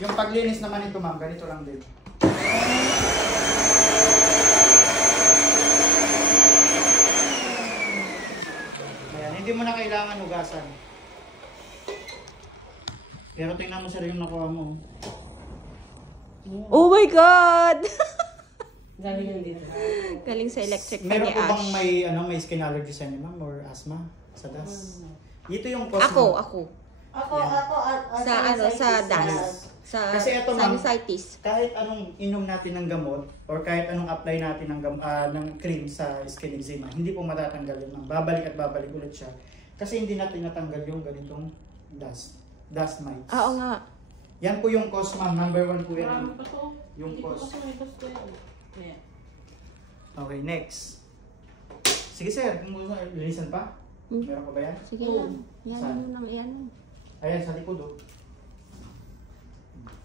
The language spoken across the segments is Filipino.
yung paglinis naman ito ma'am, ganito lang din. Ayan, hindi mo na kailangan hugasan. Pero tingnan mo sir yung nakuha mo. Oh my God! Galing yan dito. Galing sa electric fan Meron ni po bang Ash. may skin allergy sa inyo ma'am or asthma sa dust? Ito yung cause Ako. Sa dust. Sa kasi ito ma'am, sinusitis. kahit anong inom natin ng gamot or kahit anong apply natin ng cream sa skin eczema, hindi po matatanggal yun ma'am. Babalik at babalik ulit siya. Kasi hindi natin natanggal yung ganitong dust mites. Oo nga. Yan po yung cause ma'am. Number 1 po yan. Marami pa to. Yung Hindi ko cause. kasi may gusto yan. Ayan. Okay, next. Sige sir, kung gusto linisan pa? Meron pa ba yan? Sige lang. Yan Saan? yun lang. Yan. Ayan, sa likod oh.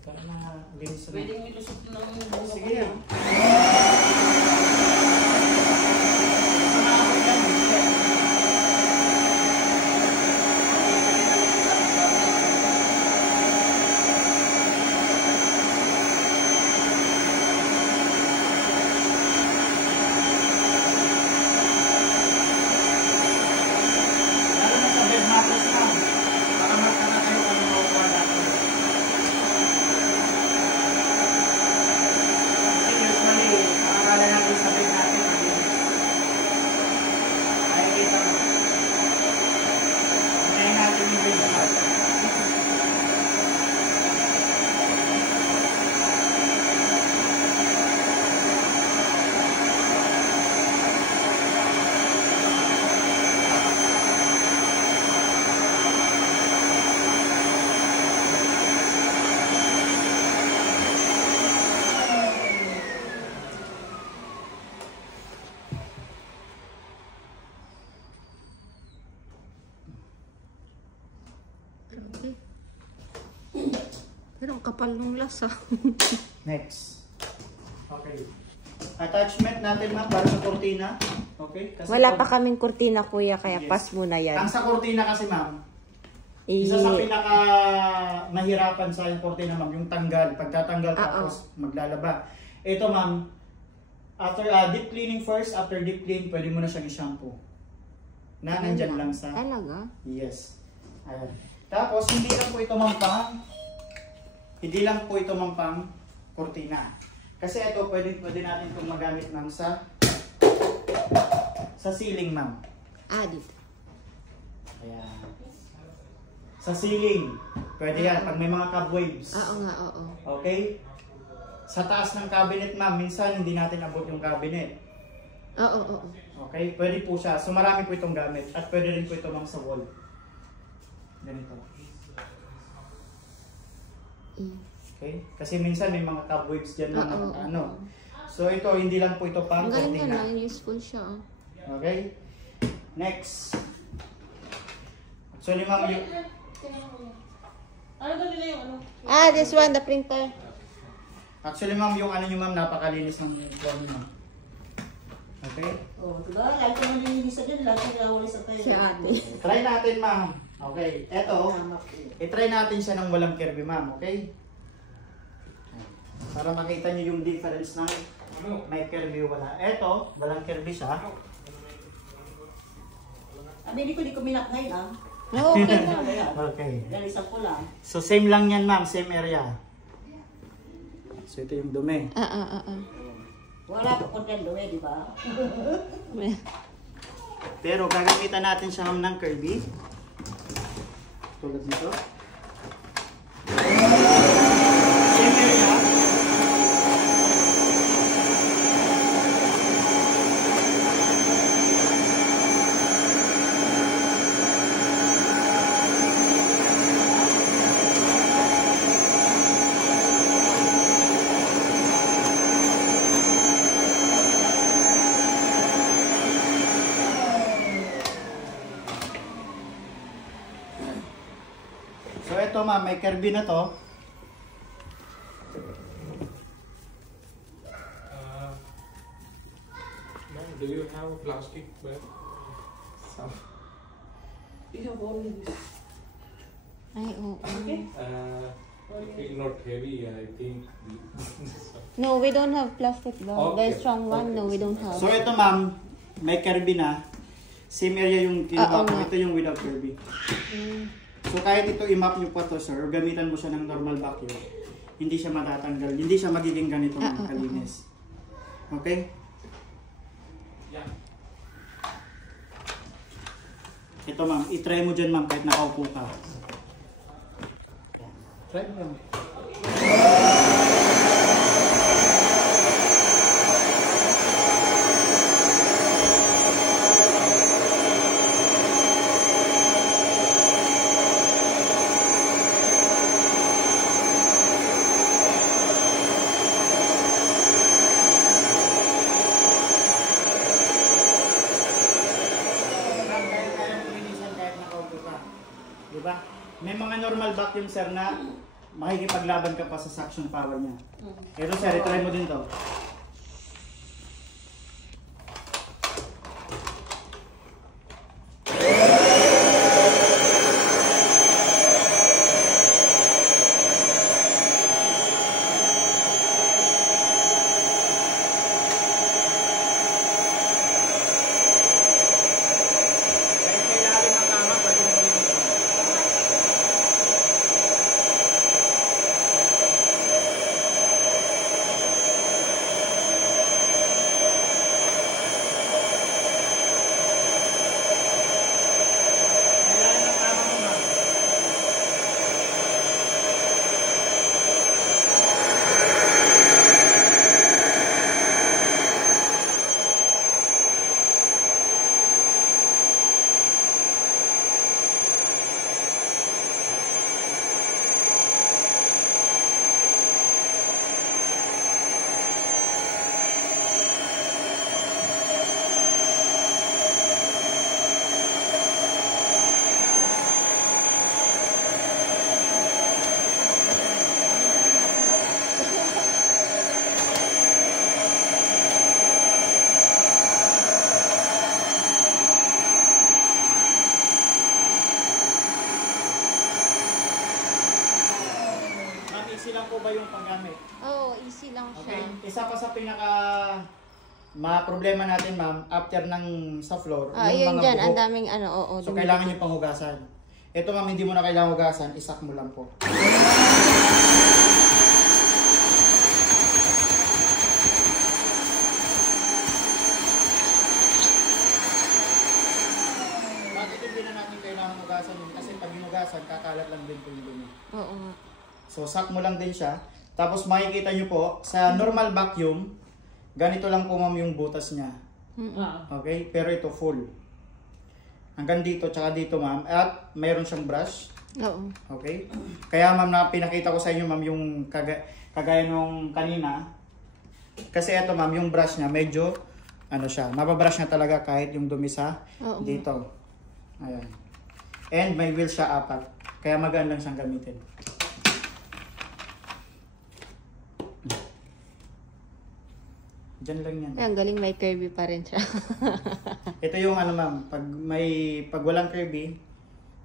Kaya na linis na. Pwedeng ilusot ng buhok. Sige yan. Lalo na sa bed mattress ma'am. Para magkana kayo kung ano makukuha natin. Kasi usually, makakala natin sa bed natin. Ay, kita mo. Unahin natin yung bed mattress. Pero ang kapal ng lasa. Next. Okay. Attachment natin ma'am para sa kurtina. Okay? Kasi Wala pa kaming kurtina, kuya, kaya Yes. pass mo na yan. Ang sa kurtina kasi ma'am, isa sa pinaka mahirapan sa kurtina ma'am, yung tanggal. Pagtatanggal tapos maglalaba. Ito ma'am, after deep cleaning first, after deep clean, pwede mo na siyang i-shampoo. Na nandyan lang sa... Talaga? Yes. Ayan. Tapos, hindi lang po ito pang kurtina. Kasi ito, pwede natin itong magamit ma'am sa ceiling ma'am. Dito. Ayan. Sa ceiling. Pwede yan. Pag may mga cobwebs. Oo nga, oo. Okay? Sa taas ng cabinet ma'am, minsan hindi natin abot yung cabinet. Oo. Okay? Pwede po siya. So marami po itong gamit. At pwede rin po ito ma'am sa wall. Ganito. Okay? Kasi minsan may mga cobwebs dyan na ano. So ito, hindi lang po ito pang Ang galing kurtina. yan, useful siya. Okay? Next. Actually ma'am, yung... Ano ba nila yung ano? This one, the printer. Actually ma'am, yung ano nyo ma'am, napakalinis ng floor nyo. Okay? Diba? Kahit yung nililisa din, lahat yung nawali sa tayo. Si ate. Try natin ma'am. Okay, eto. I-try natin siya ng walang kirby ma'am, okay? Para makita nyo yung difference ng may kirby wala. Eto, walang kirby siya. Hindi ko minaknay lang. No, okay na. Okay. Galisan ko lang. So same lang yan ma'am, same area. So ito yung dumi. Wala pa content doon di ba? Pero gagamitan natin siya ma'am ng kirby. Tulad nito. Same area. So ito ma'am, may kirby na to. Ma'am, do you have a plastic bag? You have only this. Ay, oo. Okay. Okay, not heavy, I think. No, we don't have plastic though. Okay. The strong one, Okay. no, we don't have. So ito ma'am, may Kirby na. Same area yung kinuha Oo ko. nga. Ito yung without Kirby. So kahit ito i-map nyo pa to sir, gamitan mo siya ng normal vacuum. Hindi siya matatanggal. Hindi siya magiging ganito mga kalinis. Okay? Yeah. Ito ma'am, itry mo dyan ma'am kahit nakaupo ka. Try mo lang. Diba? May mga normal vacuum sir na makikipaglaban ka pa sa suction power niya. Pero sir, try mo din to. Kahit sa ilalim ng kama, pwede mo rin ito. Kailangan ng tama mo, ma'am. Ma'am, easy lang po ba yung paggamit? Oh, easy lang siya. Okay? Isa pa sa pinaka problema natin ma'am, after ng sa floor, Yun dyan, ang buhok. daming ano, oo. So, dumi. kailangan nyo pang hugasan. Ito ma'am, hindi mo na kailangan hugasan, isak mo lang po. Bakit hindi na natin kailangan hugasan yun? Kasi pag hinugasan, kakalat lang din po yung dumi. Oo nga. So, sak mo lang din siya. Tapos makikita nyo po, sa normal vacuum, ganito lang po ma'am yung butas niya. Ah. Okay? Pero ito full. Hanggang dito, tsaka dito ma'am. At mayroon siyang brush. Oo. Okay? Kaya ma'am, na pinakita ko sa inyo ma'am yung kagaya nung kanina. Kasi ito ma'am, yung brush niya medyo ano siya, mababrush niya talaga kahit yung dumi sa Oo. dito. Ayan. And may wheel siya apat. Kaya magaan lang siyang gamitin. Diyan lang yan. Ang galing, may curvy pa rin siya. Ito yung ano ma'am, pag walang curvy,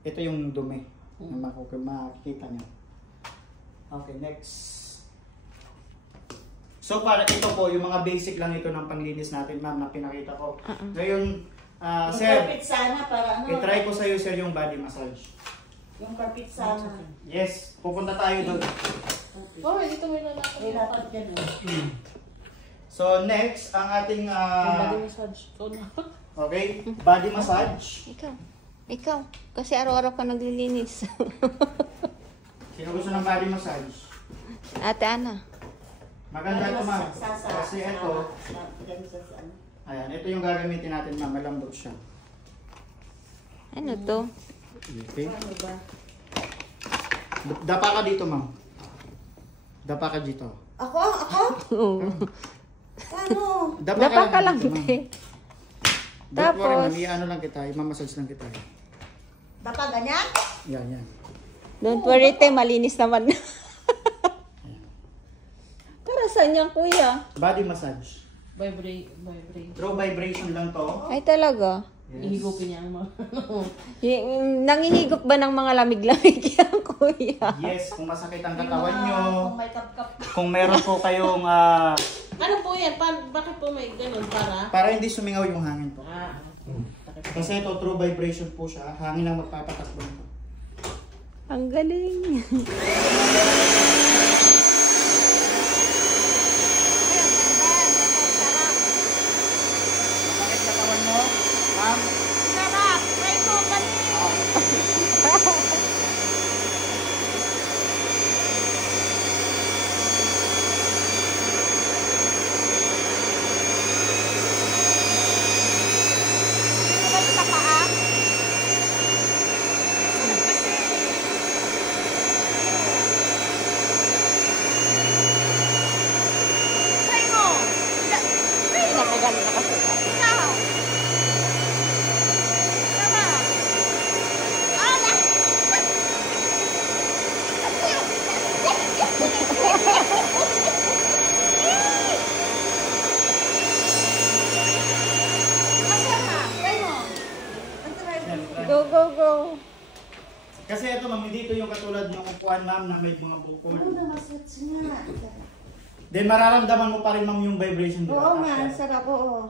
ito yung dumi na makikita niyo. Okay, next. So para ito po, yung mga basic lang ito ng panglinis natin ma'am na pinakita ko. Ngayon, Yung sir, carpet sana para ano? i-try ko sa iyo sir yung body massage. Yung carpet sana. Yes, pupunta tayo doon. Oh, dito may lalaki. May dapat dyan eh. So next, ang ating Body massage. Ikaw na. okay, body massage. Ikaw. Kasi araw-araw ka naglilinis. Sino gusto ng body massage? Ate Ana. Maganda ito ma'am. Sa Kasi ito, ano? ayan, ito yung gagamitin natin ma'am, malambot siya. Ano to? Okay. Ano ba? Dapa ka dito ma'am. Dapa ka dito. Ako? Oo. Paano? Dapa ka lang, dito, ma'am. te. Don't worry Tapos- ma'am, i-ano lang kita, i-massage lang kita. Dapat ganyan? Yan. Don't worry, te. Malinis naman. Para saan yan, kuya? Body massage. Vibrate. Through vibration lang to. Ay, talaga. Ihigupin niya ang mga Nangihigop ba ng mga lamig-lamig yan, kuya? Yes, kung masakit ang katawan nyo, Kung may kap-kap. kung meron po kayong, Ano po yan? Bakit po may ganun? para hindi sumingaw yung hangin po. Sakit. Kasi ito, true vibration po siya. Hangin ang magpapatakbo nito. Ang galing. Masakit katawan mo, ma'am? Sarap! Try mo kami! Sino ba sa paa? Try mo! Nakaganda kasi. Ikaw! Tama! Ala! Masama! Try mo! Yan, try. Go, go, go! Kasi ito, ma'am, hindi ito yung katulad ng upuan, ma'am, na may mga bukol. Ano na massage nga. Then mararamdaman mo pa rin, ma'am, yung vibration. di ba? Oo nga, sarap, oo.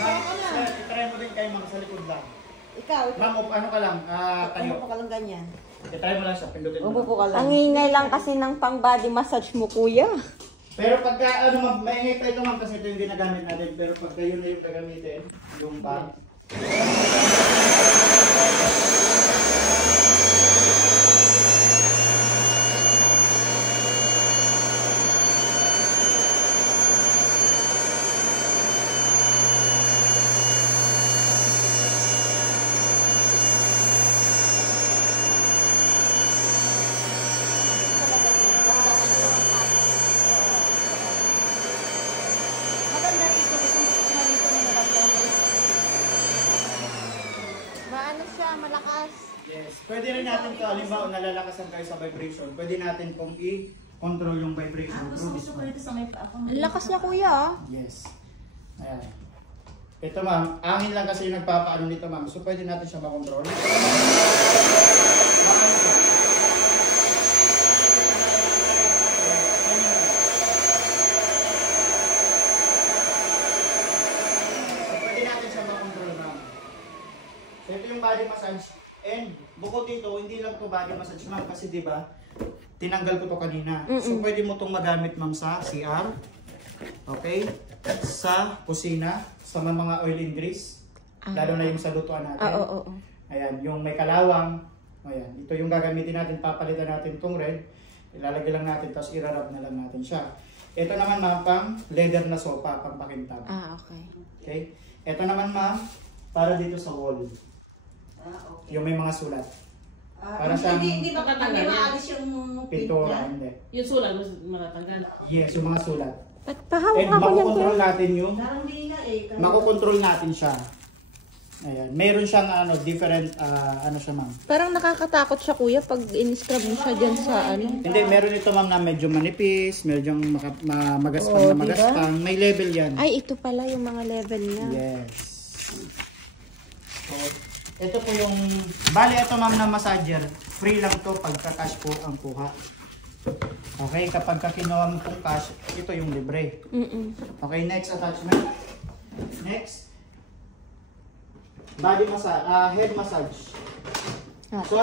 Ma'am, sir, itry mo din kayo, ma'am, sa likod lang. Ikaw, Ma'am, ano ka lang, tayo. ano pa ka lang ganyan? Itry mo lang siya, pindutin mo. Upo ka lang. Ang ingay lang kasi ng pang body massage mo, kuya. Pero pagka, ano, ma'am, maingay pa ito, ma'am, kasi ito yung ginagamit natin. Pero pagka yun na yung gagamitin, yung bag. Maganda dito, itong marito na nabagyan. Maano siya, malakas. Yes. Pwede rin natin ito, halimbawa, nalalakasan kayo sa vibration. Pwede natin pong i-control yung vibration. through this Gusto ko one. dito sa may paa. Ang lakas niya, kuya. Yes. Ayan. Ito, ma'am, angin lang kasi yung nagpapaano nito, ma'am. So, pwede natin siya makontrol. So, pwede natin siya makontrol, ma'am. So, ito yung body massage. And, bukod dito, hindi lang to body massage, ma'am. Kasi, di ba, tinanggal ko to kanina. So, pwede mo tong magamit, ma'am, sa CR. Okay? Sa kusina, sa mga oil and grease. Lalo na yung sa lutuan natin. Oo. Ayan, yung may kalawang. Ayan, ito yung gagamitin natin. Papalitan natin itong red. Ilalagay lang natin, tapos irarap na lang natin siya. Ito naman, ma'am, pang leather na sofa, pang pakintab. Okay. Okay? Ito naman, ma'am, para dito sa wall. Okay. Yung may mga sulat. Para siyang Hindi ba kami maalis yung pintura. pintura? Hindi. yung sulat mo matatanggal. Yes, yung mga sulat. At pahawak And ako niyan, makokontrol kuya. natin yung Parang hindi nga eh. makokontrol natin siya. Ayan. Meron siyang different, siya, ma'am. Parang nakakatakot siya, kuya, pag in-scrub mo siya dyan sa ano. Hindi, meron ito, ma'am, na medyo manipis, medyo magaspang na diba? magaspang. May level yan. Ay, ito pala yung mga level niya. Yes. So, ito po yung, bali ito, ma'am, na massager. Free lang to pagka cash po ang kuha. Okay, kapag kinuha mo pong cash, ito yung libre. Okay, next attachment. Next. Body massage, head massage. Ah. So,